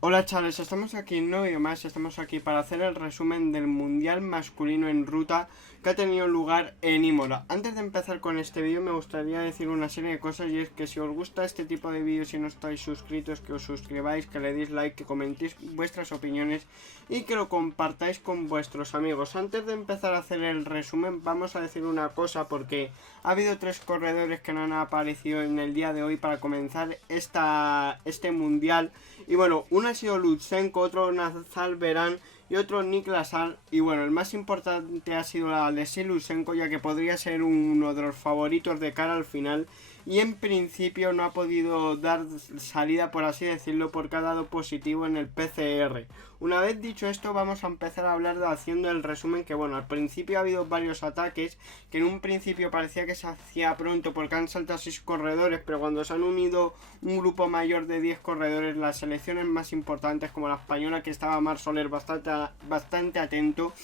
Hola chavales, estamos aquí en un nuevo vídeo más, estamos aquí para hacer el resumen del Mundial Masculino en Ruta que ha tenido lugar en Imola. Antes de empezar con este vídeo me gustaría decir una serie de cosas, y es que si os gusta este tipo de vídeos y no estáis suscritos, que os suscribáis, que le deis like, que comentéis vuestras opiniones y que lo compartáis con vuestros amigos. Antes de empezar a hacer el resumen vamos a decir una cosa, porque ha habido tres corredores que no han aparecido en el día de hoy para comenzar este Mundial. Y bueno, uno ha sido Lutsenko, otro Nazal Verán y otro Niklas Al. Y bueno, el más importante ha sido la Alexei Lutsenko, ya que podría ser uno de los favoritos de cara al final. Y en principio no ha podido dar salida, por así decirlo, porque ha dado positivo en el PCR. Una vez dicho esto, vamos a empezar a hablar haciendo el resumen, que bueno, al principio ha habido varios ataques, que en un principio parecía que se hacía pronto porque han saltado 6 corredores, pero cuando se han unido un grupo mayor de 10 corredores, las selecciones más importantes como la española, que estaba Marc Soler bastante atento,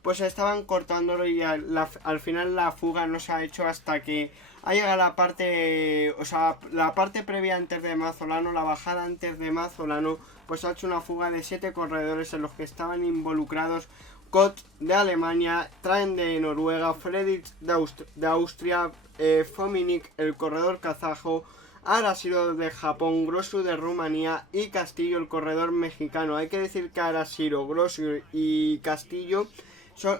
pues estaban cortándolo, y al final la fuga no se ha hecho hasta que ha llegado la parte, o sea, la parte previa antes de Mazzolano, la bajada antes de Mazzolano, pues ha hecho una fuga de 7 corredores en los que estaban involucrados Kot de Alemania, Traen de Noruega, Fredrik de Austria, Fominik, el corredor kazajo, Arashiro de Japón, Grosu de Rumanía y Castillo, el corredor mexicano. Hay que decir que Arashiro, Grosu y Castillo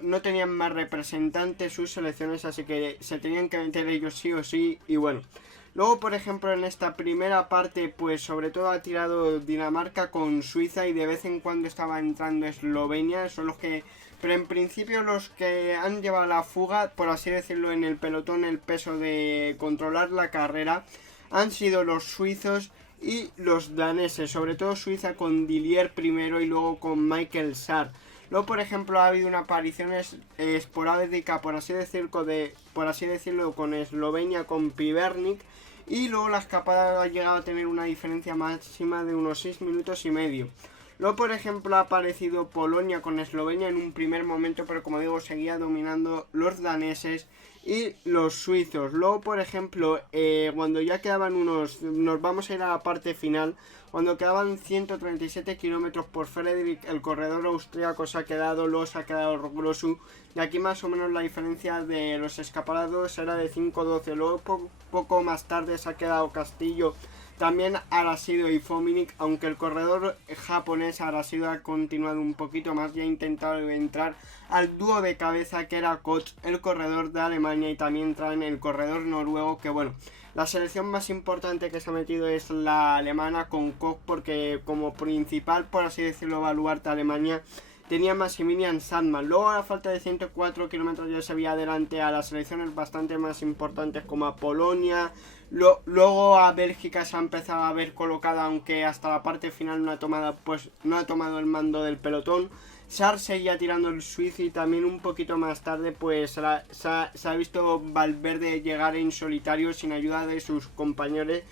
no tenían más representantes sus selecciones, así que se tenían que meter ellos sí o sí. Y bueno, luego por ejemplo en esta primera parte pues sobre todo ha tirado Dinamarca con Suiza, y de vez en cuando estaba entrando Eslovenia. Son los que, pero en principio los que han llevado la fuga, por así decirlo, en el pelotón, el peso de controlar la carrera, han sido los suizos y los daneses, sobre todo Suiza con Dillier primero y luego con Michael Sarr. Luego, por ejemplo, ha habido una aparición esporádica, por así decirlo, con Eslovenia, con Pibernik, y luego la escapada ha llegado a tener una diferencia máxima de unos 6 minutos y medio. Luego, por ejemplo, ha aparecido Polonia con Eslovenia en un primer momento, pero como digo, seguía dominando los daneses y los suizos. Luego, por ejemplo, cuando ya quedaban nos vamos a ir a la parte final. Cuando quedaban 137 kilómetros por Fredrik, el corredor austríaco, se ha quedado Grosu. Y aquí más o menos la diferencia de los escaparados era de 5-12. Luego poco más tarde se ha quedado Castillo, también Arashiro y Fominik, aunque el corredor japonés Arashiro ha continuado un poquito más y ha intentado entrar al dúo de cabeza que era Koch, el corredor de Alemania, y también traen el corredor noruego, que bueno, la selección más importante que se ha metido es la alemana con Koch, porque como principal, por así decirlo, baluarte de Alemania tenía Maximilian Sandman. Luego, a falta de 104 kilómetros, ya se veía adelante a las selecciones bastante más importantes como a Polonia. Luego a Bélgica se ha empezado a ver colocada, aunque hasta la parte final no ha tomado el mando del pelotón. Sarr seguía tirando el suizo, y también un poquito más tarde pues se ha visto Valverde llegar en solitario sin ayuda de sus compañeros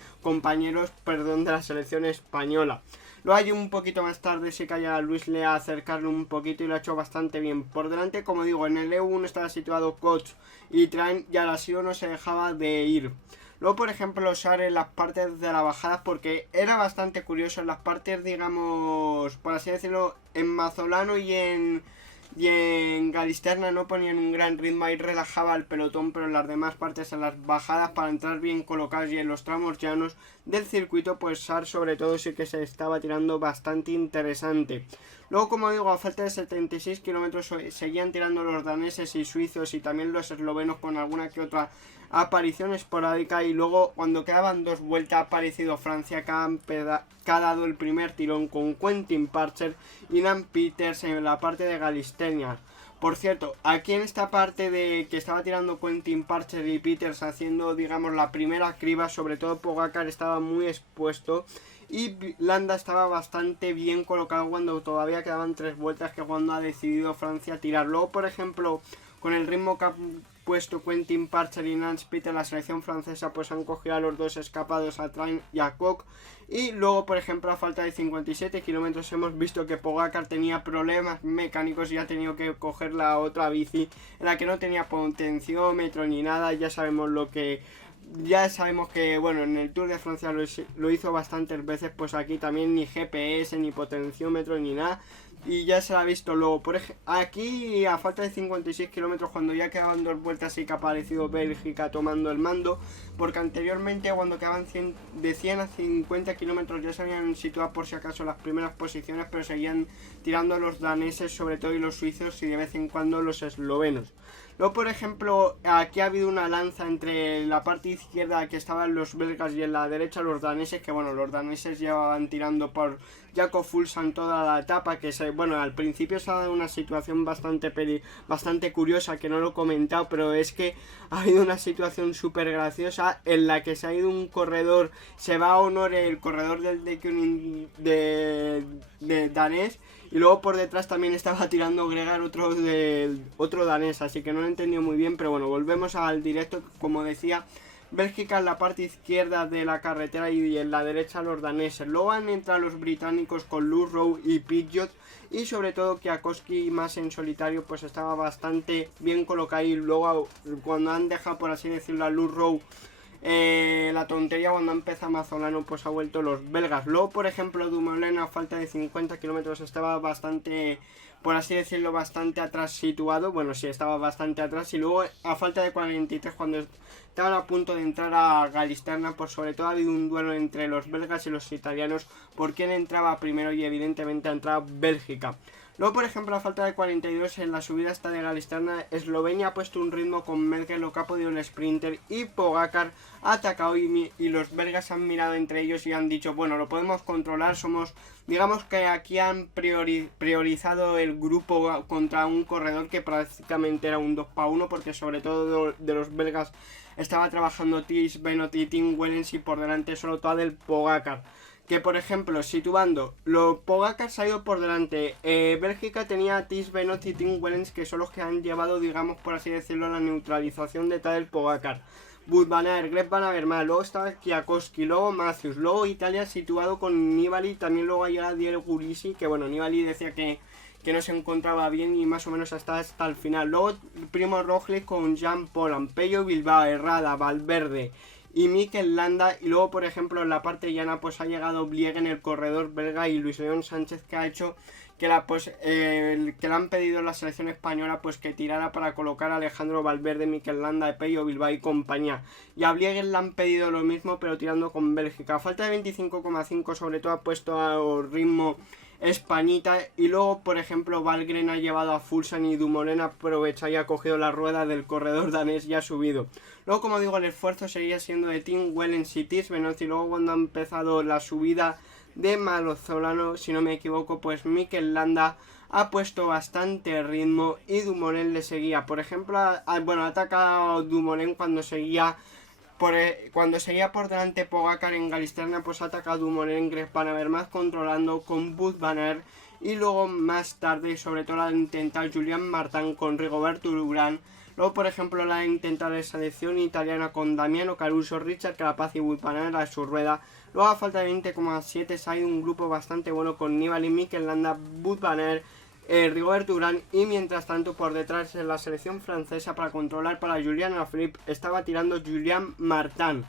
de la selección española. Lo hay un poquito más tarde, sí que haya Luis Lea acercarle un poquito, y lo ha hecho bastante bien. Por delante, como digo, en el E1 estaba situado Koch y Train, y Arashiro no se dejaba de ir. Luego, por ejemplo, Sarr en las partes de la bajada, porque era bastante curioso en las partes, digamos, por así decirlo, en Mazzolano y en Galisterna no ponían un gran ritmo, ahí relajaba el pelotón, pero en las demás partes, en las bajadas, para entrar bien colocados y en los tramos llanos del circuito, pues Sarr sobre todo sí que se estaba tirando bastante interesante. Luego, como digo, a falta de 76 kilómetros seguían tirando los daneses y suizos, y también los eslovenos con alguna que otra aparición esporádica, y luego cuando quedaban dos vueltas ha aparecido Francia, que ha dado el primer tirón con Quentin Parcher y Nan Peters en la parte de Galistenia. Por cierto, aquí en esta parte de que estaba tirando Quentin Parcher y Peters haciendo, digamos, la primera criba, sobre todo Pogacar estaba muy expuesto, y Landa estaba bastante bien colocado cuando todavía quedaban 3 vueltas, que cuando ha decidido Francia tirar. Luego, por ejemplo, con el ritmo que ha puesto Quentin Parcher y Nance Peter, la selección francesa pues han cogido a los dos escapados, a Train y a Koch. Y luego, por ejemplo, a falta de 57 kilómetros hemos visto que Pogacar tenía problemas mecánicos y ha tenido que coger la otra bici, en la que no tenía potenciómetro ni nada. Ya sabemos ya sabemos que, bueno, en el Tour de Francia lo hizo bastantes veces, pues aquí también ni GPS, ni potenciómetro, ni nada. Y ya se la ha visto luego. Por aquí, a falta de 56 kilómetros, cuando ya quedaban 2 vueltas, sí que ha aparecido Bélgica tomando el mando. Porque anteriormente, cuando quedaban de 100 a 50 kilómetros, ya se habían situado por si acaso las primeras posiciones, pero seguían tirando los daneses, sobre todo, y los suizos, y de vez en cuando los eslovenos. Luego, por ejemplo, aquí ha habido una lanza entre la parte izquierda, que estaban los belgas, y en la derecha los daneses, que bueno, los daneses llevaban tirando por Jakob Fuglsang toda la etapa, que bueno, al principio se ha dado una situación bastante curiosa, que no lo he comentado, pero es que ha habido una situación súper graciosa en la que se ha ido un corredor, se va a honor el corredor del de danés, y luego por detrás también estaba tirando Gregar, otro danés, así que no lo he entendido muy bien, pero bueno, volvemos al directo. Como decía, Bélgica en la parte izquierda de la carretera y en la derecha los daneses. Luego han entrado los británicos con Luke Rowe y Pidgeot, y sobre todo Kwiatkowski más en solitario pues estaba bastante bien colocado, y luego cuando han dejado, por así decirlo, a Luke Rowe la tontería, cuando empieza Mazzolano, pues ha vuelto los belgas. Luego, por ejemplo, Dumoulin a falta de 50 kilómetros estaba bastante, por así decirlo, bastante atrás situado. Bueno, sí, estaba bastante atrás. Y luego, a falta de 43, cuando estaban a punto de entrar a Galisterna, pues sobre todo ha habido un duelo entre los belgas y los italianos por quién entraba primero, y evidentemente ha entrado Bélgica. Luego, por ejemplo, a falta de 42, en la subida esta de Galisterna, Eslovenia ha puesto un ritmo con Merkel, lo que ha podido el sprinter, y Pogacar ha atacado, y los belgas han mirado entre ellos y han dicho, bueno, lo podemos controlar, digamos que aquí han priorizado el grupo contra un corredor que prácticamente era un 2-1, porque sobre todo de los belgas estaba trabajando Tish Benoot y Tim Wellens, y por delante solo Tadej Pogacar. Que por ejemplo, situando, Pogacar se ha ido por delante. Bélgica tenía a Tish Benoot y Tim Wellens, que son los que han llevado, digamos, por así decirlo, la neutralización de Tadej Pogacar. Wout van Aert, Greg Van Avermaet, luego estaba Kwiatkowski, luego Matthews, luego Italia situado con Nibali, también luego llega Diego Ulissi, que bueno, Nibali decía que no se encontraba bien, y más o menos hasta el final. Luego Primo Roglic con Jan Polan, Pello Bilbao, Herrada, Valverde y Mikel Landa. Y luego, por ejemplo, en la parte llana pues ha llegado Bliegen, el corredor belga, y Luis León Sánchez, que ha hecho que que le han pedido la selección española pues que tirara para colocar a Alejandro Valverde, Mikel Landa, Pello Bilbao y compañía. Y a Bliegen le han pedido lo mismo, pero tirando con Bélgica. A falta de 25,5, sobre todo ha puesto a ritmo Españita. Y luego, por ejemplo, Valgren ha llevado a Fuglsang, y Dumoulin ha aprovechado y ha cogido la rueda del corredor danés y ha subido. Luego, como digo, el esfuerzo seguía siendo de Tim Wellens y Tish Benoot, y luego cuando ha empezado la subida de Mazzolano, si no me equivoco, pues Mikel Landa ha puesto bastante ritmo y Dumoulin le seguía. Por ejemplo, ha atacado Dumoulin cuando seguía por delante Pogacar en Galisterna, pues ha atacado Dumoulin, Greg Van Avermaet controlando con Wout van Aert, y luego más tarde sobre todo la ha intentado Julian Martin con Rigoberto Urán. Luego, por ejemplo, la ha intentado la selección italiana con Damiano Caruso, Richard Carapaz y Wout van Aert a su rueda. Luego, a falta de 20,7, se ha ido un grupo bastante bueno con Nibali, Mikel Landa, Wout van Aert, Rigoberto Urán, y mientras tanto por detrás en la selección francesa, para controlar para Julian Alaphilippe, estaba tirando Julian Martin.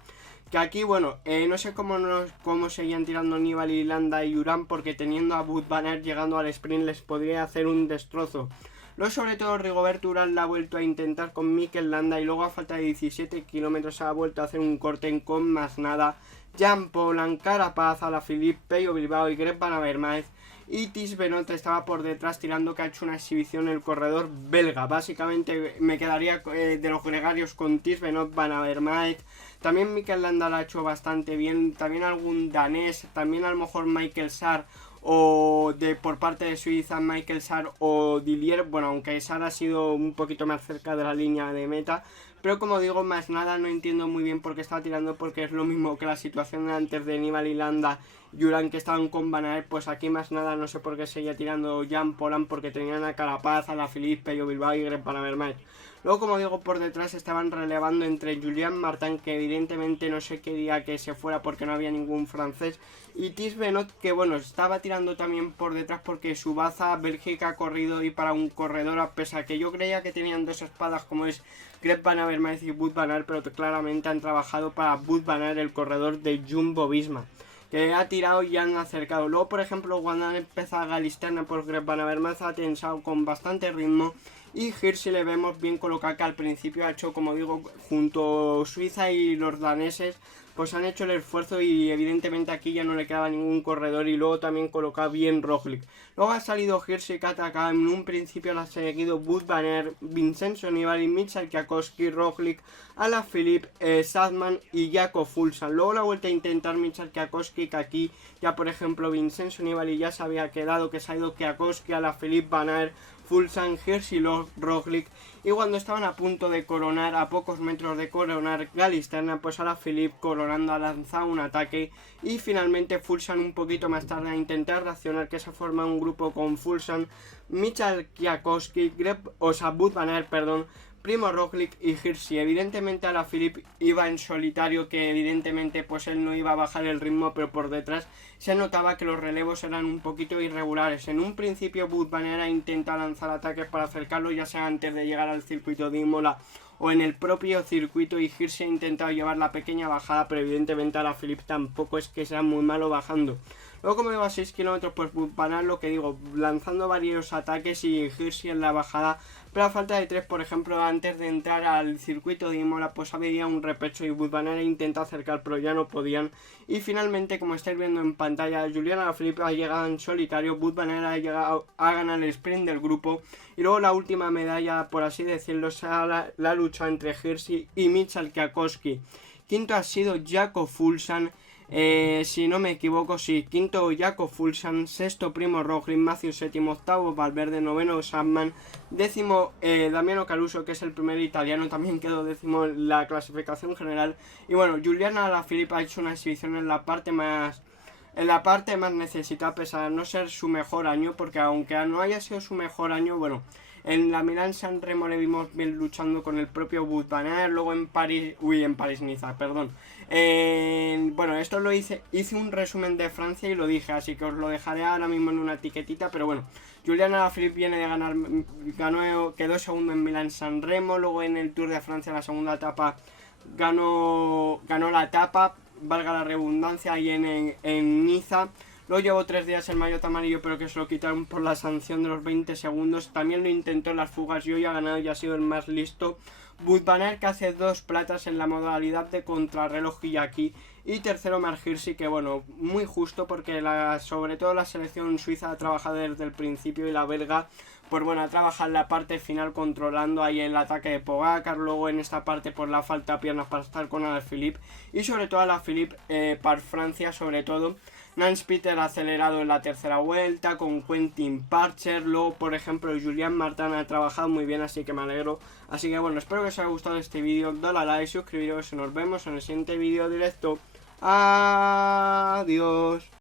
Que aquí, bueno, no sé cómo seguían tirando Nibali, Landa y Urán, porque teniendo a Wout van Aert llegando al sprint les podría hacer un destrozo. Luego, sobre todo, Rigoberto Urán la ha vuelto a intentar con Mikel Landa, y luego a falta de 17 kilómetros ha vuelto a hacer un corte en con más nada. Jan Polan, Carapaz, Alaphilippe, Pello Bilbao y Greg Van Avermaet. Y Tish Benoot estaba por detrás tirando, que ha hecho una exhibición el corredor belga. Básicamente me quedaría de los gregarios con Tish Benoot, Van Avermaet. También Mikel Landa lo ha hecho bastante bien. También algún danés, también a lo mejor Michael Sarr, o por parte de Suiza Michael Sarr o Dillier. Bueno, aunque Sarr ha sido un poquito más cerca de la línea de meta. Pero como digo, más nada, no entiendo muy bien por qué estaba tirando, porque es lo mismo que la situación de antes de Nibali, Landa y Urán, que estaban con Van Aert. Pues aquí más nada, no sé por qué seguía tirando Jan Polan, porque tenían a Carapaz, a Alaphilippe, Pello Bilbao y Greg Van Avermaet. Luego, como digo, por detrás estaban relevando entre Julian Martin, que evidentemente no se quería que se fuera porque no había ningún francés, y Tish Benoot, que bueno, estaba tirando también por detrás porque su baza Bélgica ha corrido, y para un corredor, a pesar que yo creía que tenían dos espadas como es Greg Van Avermaet Habermas y Wout van Aert, pero que claramente han trabajado para Wout van Aert, el corredor de Jumbo-Visma, que ha tirado y han acercado. Luego, por ejemplo, cuando han empezado Galisterna por Greg Van Avermaet ha tensado con bastante ritmo. Y Hirschi le vemos bien colocado, que al principio ha hecho, como digo, junto a Suiza y los daneses, pues han hecho el esfuerzo y evidentemente aquí ya no le quedaba ningún corredor. Y luego también coloca bien Roglic. Luego ha salido Hirschi, que ha atacado. En un principio lo ha seguido Wout van Aert, Vincenzo Nibali, Michał Kwiatkowski, Roglic, Alaphilippe, Sadman y Jakob Fuglsang. Luego la vuelta a intentar Michał Kwiatkowski, que aquí ya por ejemplo Vincenzo Nibali ya se había quedado, que se ha ido Kwiatkowski, Alaphilippe, Van Aert, Fuglsang, Hirschi, Roglic. Y cuando estaban a punto de coronar, a pocos metros de coronar Galisterna, pues Alaphilippe coronando ha lanzado un ataque. Y finalmente Fuglsang un poquito más tarde a intentar reaccionar, que se forma un grupo con Fuglsang, Michał Kwiatkowski, Wout van Aert, perdón, Primo Roglic y Hirschi. Evidentemente Alaphilippe iba en solitario, que evidentemente pues él no iba a bajar el ritmo, pero por detrás se notaba que los relevos eran un poquito irregulares. En un principio Wout van Aert intenta lanzar ataques para acercarlo, ya sea antes de llegar al circuito de Imola o en el propio circuito, y Hirschi ha intentado llevar la pequeña bajada, pero evidentemente Alaphilippe tampoco es que sea muy malo bajando. Luego, como digo, a 6 kilómetros, pues Van Aert, lo que digo, lanzando varios ataques y Hirschi en la bajada. Pero a falta de 3, por ejemplo, antes de entrar al circuito de Imola, pues había un repecho y Wout van Aert intentó acercar, pero ya no podían. Y finalmente, como estáis viendo en pantalla, Julian Alaphilippe ha llegado en solitario, Wout van Aert ha llegado a ganar el sprint del grupo. Y luego la última medalla, por así decirlo, será la lucha entre Hirschi y Michał Kwiatkowski. Quinto ha sido Jakob Fuglsang. Si no me equivoco, sí, quinto Jakob Fuglsang, sexto Primo Roglic, Matthews séptimo, octavo Valverde, noveno Sadman, décimo Damiano Caruso, que es el primer italiano, también quedó décimo en la clasificación general. Y bueno, Julian Alaphilippe ha hecho una exhibición en la parte más necesitada, pese a no ser su mejor año, porque aunque no haya sido su mejor año, bueno, en la Milán-San Remo le vimos bien luchando con el propio Wout van Aert. Luego en París-Niza, perdón. Bueno, esto lo hice un resumen de Francia y lo dije, así que os lo dejaré ahora mismo en una etiquetita. Pero bueno, Julian Alaphilippe viene de ganar, quedó segundo en Milán-San Remo. Luego en el Tour de Francia, la segunda etapa, ganó la etapa, valga la redundancia, ahí en Niza. Luego llevó 3 días el maillot amarillo, pero que se lo quitaron por la sanción de los 20 segundos. También lo intentó en las fugas y hoy ha ganado y ha sido el más listo. Wout van Aert, que hace 2 platas en la modalidad de contrarreloj y aquí. Y tercero Mark Hirschi, que bueno, muy justo, porque sobre todo la selección suiza ha trabajado desde el principio y la belga, pues bueno, ha trabajado en la parte final controlando ahí el ataque de Pogacar. Luego en esta parte por la falta de piernas para estar con Alaphilippe. Y sobre todo Alaphilippe para Francia, sobre todo Nance Peter ha acelerado en la tercera vuelta con Quentin Parcher. Luego, por ejemplo, Julian Martin ha trabajado muy bien, así que me alegro. Así que bueno, espero que os haya gustado este vídeo. Dale a like, suscribiros y nos vemos en el siguiente vídeo directo. Adiós.